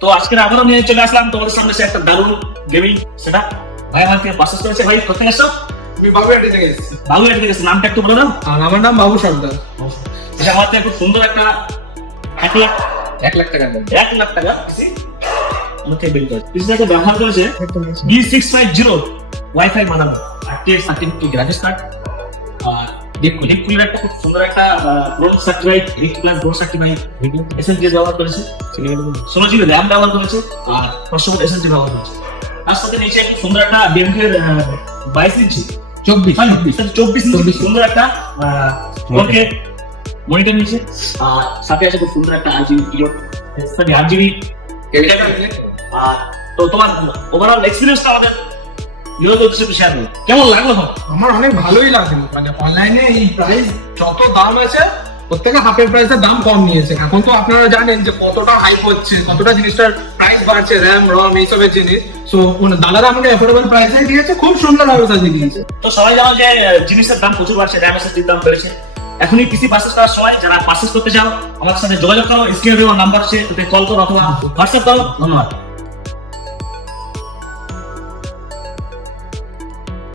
তো আজকে আবারও নিয়ে চলে আসলাম তোমাদের সামনে একটা দারুণ গেমিং সেটা। ভাই আমাকে পাশে চলেছে, ভাই কোথায় আসছো? আমি বাবুয়াটি থেকে এসেছি। বাবুয়াটি থেকে এসেছো, নামটা একটু বলে দাও। আর আমার নাম বাবু সর্দার। এটা আমার খুব সুন্দর একটা 1 লাখ 1 লাখ টাকা দেন। 1 লাখ টাকা আমাকে বিল করে পিসিটাকে ব্যবহার করেছে B650 ওয়াইফাই মানানো RTX 3050 গ্রাফিক্স কার্ড আর ডিপ কুলার একটা খুব সুন্দর একটা ব্রোঞ্জ সার্টিফাইড রিক প্লাস ব্রোঞ্জ সার্টিফাইড SSD ব্যবহার করেছে, 16 GB RAM ব্যবহার করেছে আর 500 SSD ব্যবহার করেছে। তার সাথে নিচে সুন্দর একটা BMK 22 ইঞ্চি 24 ইঞ্চি সুন্দর একটা 4K মনিটর নিচে আর সাথে আছে খুব সুন্দর একটা RGB আর তো তোমার ওভারঅল এক্সপেরিয়েন্সটা আমাদের ভিউয়ারদের সাথে শেয়ার করো, কেমন লাগলো? আমার অনেক ভালোই লাগলো, মানে অনলাইনে এই প্রাইস যত দাম আছে প্রত্যেকে হাফের প্রাইসের দাম কম নিয়েছে। এখন তো আপনারা জানেন যে কতটা হাইপ হচ্ছে, কতটা জিনিসটার প্রাইস বাড়ছে, র্যাম রম এইসবের জিনিস। সো দাদারা আমাকে অ্যাফোর্ডেবল প্রাইসে দিয়েছে, খুব সুন্দর ভাবে সাজিয়ে দিয়েছে। তো সবাই জানো যে জিনিসের দাম প্রচুর বাড়ছে, র্যাম এসএসডির দাম বেড়েছে। এখনই পিসি পারচেজ করার সময় যারা পারচেজ করতে চাও আমার সাথে যোগাযোগ করো, স্ক্রিনে দেওয়া নাম্বার আছে, কল করো অথবা হোয়াটসঅ্যাপ করো। ধন্যবাদ।